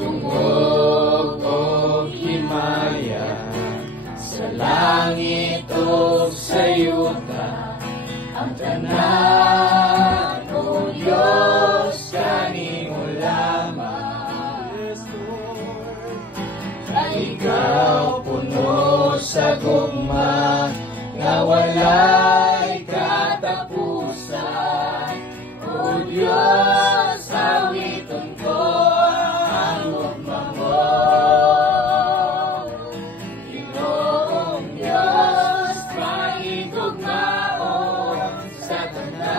Tungog o himaya sa langit o sa yuta, ang tanan o Diyos kanimo lamang. Ikaw puno sa gugma nga walay katapusan, o Diyos awiton ko ang gugma mo. Ginoong Diyos mahigugmaon sa tanan,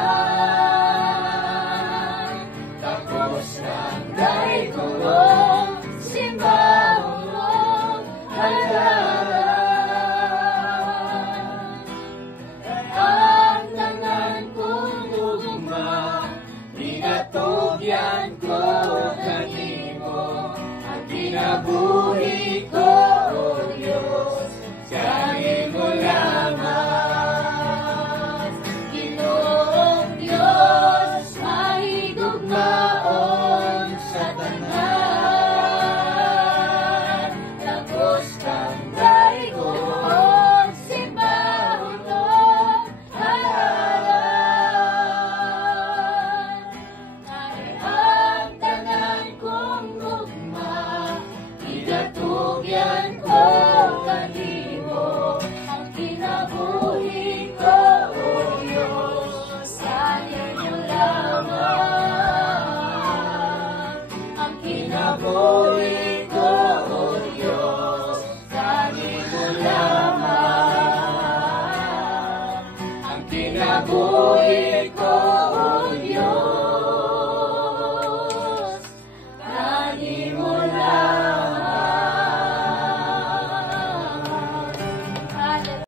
tapos ang daigong simbahon mong halalan. Ang tanan kong gugma, pinatugyan ko kanimo, ang kinabuhi ko, O Diyos, kanimo lamang. Ginoong Diyos, mahigugmaon sa tanan, tapos kang daigong simbahon mong halalan. Ang tanan kong gugma, igatugyan ko kanimo, ang kinabuhi ko, O Diyos, kanimo lamang. Ang kinabuhi